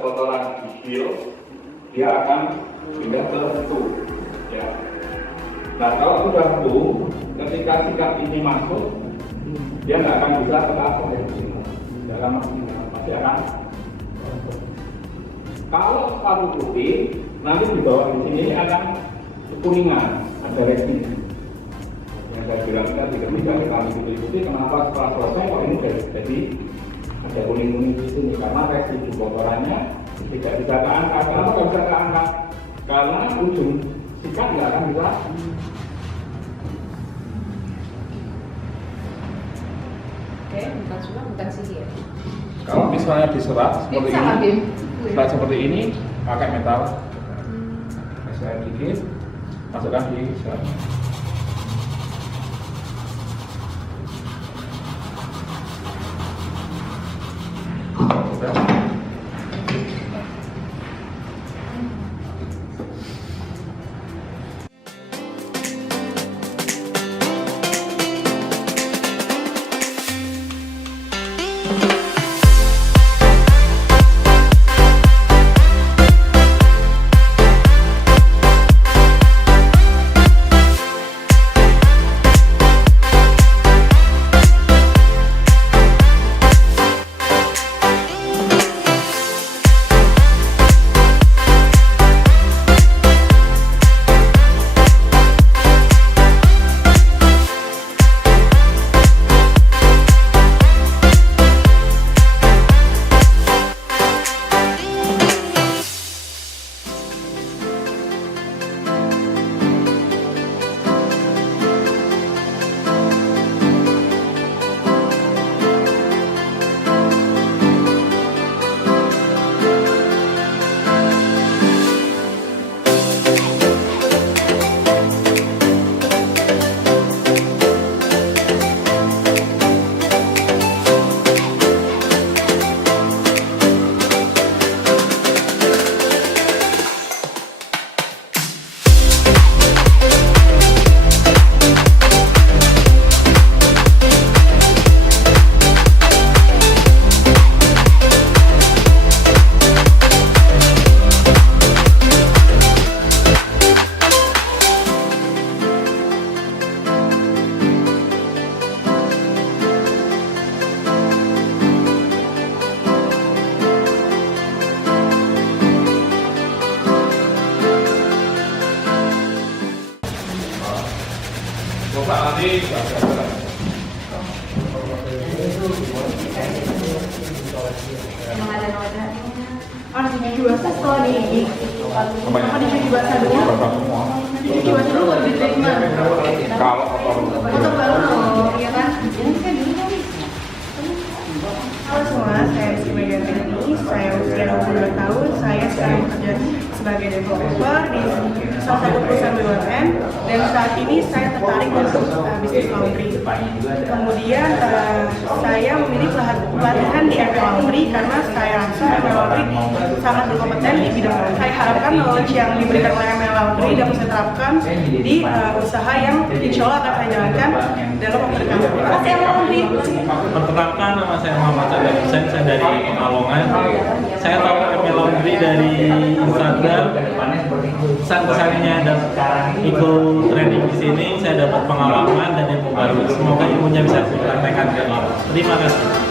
kotoran di bil, dia akan pindah ke itu. Ya. Nah kalau sudah belum, ketika sikap ini masuk, dia nggak akan bisa ke apa ya, nggak akan masih akan. Kalau sepatu putih, nanti di bawah di sini akan kekuningan, ada resin. Yang saya bilang tadi ketika kita ikuti kenapa setelah selesai kok ini jadi ada kuning-kuning di sini, karena residu kotorannya tidak bisa keangkat. Kenapa nggak bisa keangkat? Karena ujung sikat nggak akan bisa. Oke, bukan sulam, bukan sihir. Kalau misalnya diserat seperti ini, serat seperti ini pakai metal, saya dikit, masukkan di serat. Emang ada noda. Oh, dicuci basah kalau di dicuci basah dulu. Dicuci basah dulu baru diterima. Kalau Untuk baru, ya kan? Ini kan dulu kan. Halo semua, saya Rizky Meganti. Saya usia 22 tahun. Saya sekarang bekerja sebagai developer di salah satu perusahaan BUMN, dan saat ini saya tertarik untuk bisnis laundry. Kemudian saya memilih pelatihan di ML Laundry karena saya rasa ML Laundry sangat berkompeten di bidang laundry. Saya harapkan knowledge yang diberikan oleh ML Laundry dapat saya terapkan di usaha yang insya Allah akan saya jalankan dalam waktu dekat. Terima kasih ML Laundry. Perkenalkan, nama saya Muhammad Tebet, saya dari Pekalongan. Saya tahu ML Laundry dari Instagram. Pesan-pesannya dan ikut training di sini, saya dapat pengalaman dan ilmu baru. Semoga ilmunya bisa dipraktekkan ke orang. Terima kasih.